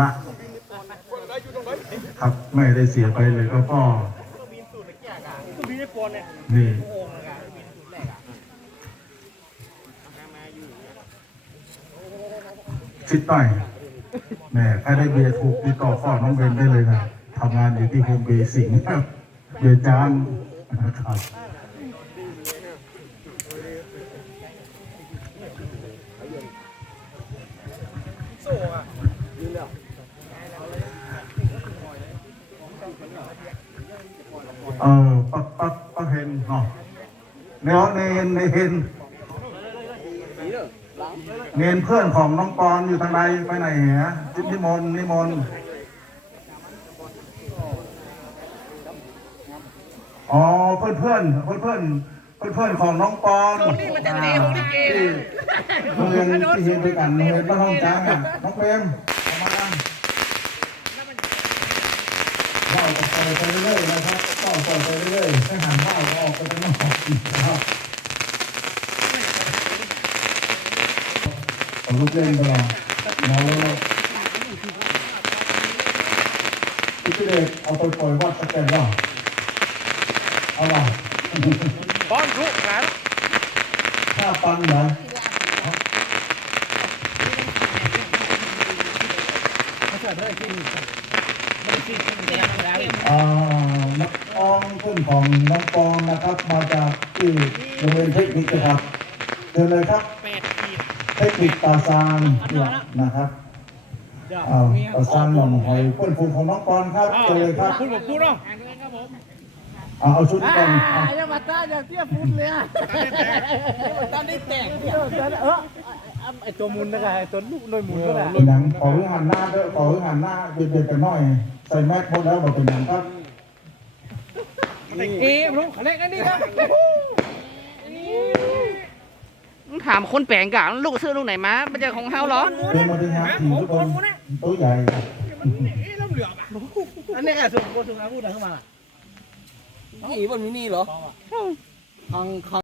ละครับไม่ได้เสียไปเลยก็พ่อนี่คิดหน่อยแหมถ้าได้เบียร์ถูกติดต่อฟอน้องเบนได้เลยนะทำงานอยู่ที่โฮมเบสิงเบียร์จานนะครับ เออปักปักปักเห็นเนาะเนาะเนนเนนเนนเพื่อนของน้องปอนอยู่ทางใดไปไหนฮะนิมนต์นิมนต์อ๋อเพื่อนเพื่อนเพื่อนเพื่อนเพื่อนเพื่อนของน้องปอนนี่มันจะเตะของลิเกโรงเรียนที่เรียนด้วยกันโรงเรียนบ้านห้องจ้างอะน้องเปรมเอามากัน ว่าวต่อไปเรื่อยๆนะครับว่าวต่อไปเรื่อยๆให้หันว่าวออกไปข้างนอกนะครับเอาลูกเล่นตลอดเมาแล้วพี่เด็กเอาไปปล่อยวัดสแกนว่าเอาล่ะบอลลุกครับห้าปันเหรอ อ่านักร้องขึ้นของน้องปองนะครับ มาจากที่โรงเรียนเทคนิคนะครับเชิญเลยครับแปดขีดเทคนิคตาซางนะครับอ้าวตาซางหนองหอยเพื่อนฝูงของน้องปอนครับเชิญเลยครับคุณบอกพูดเนาะเอาเอาชุดก่อนอะอย่ามาต้าอย่าเทียบฟุตเลยอะตอนได้แต่งเออ ไอตัวมุนนะไอตัวลูกลอยมุนก็ได้เป็นหนังขอหรือหันหน้าด้วยขอหรือหันหน้าเบียดๆกันหน่อย ใส่แมสหมดแล้วบอกเป็นหนังครับเอ๊ะลุงขอเล่นกันนี่ครับถามคนแปลงกะลูกซื้อลูกไหนมามันจะของเฮาเหรอเป็นมาที่ฮะทีทุกคนตัวใหญ่อันนี้แค่ส่งคนส่งอาวุธเข้ามานี่บนมินี่เหรอทาง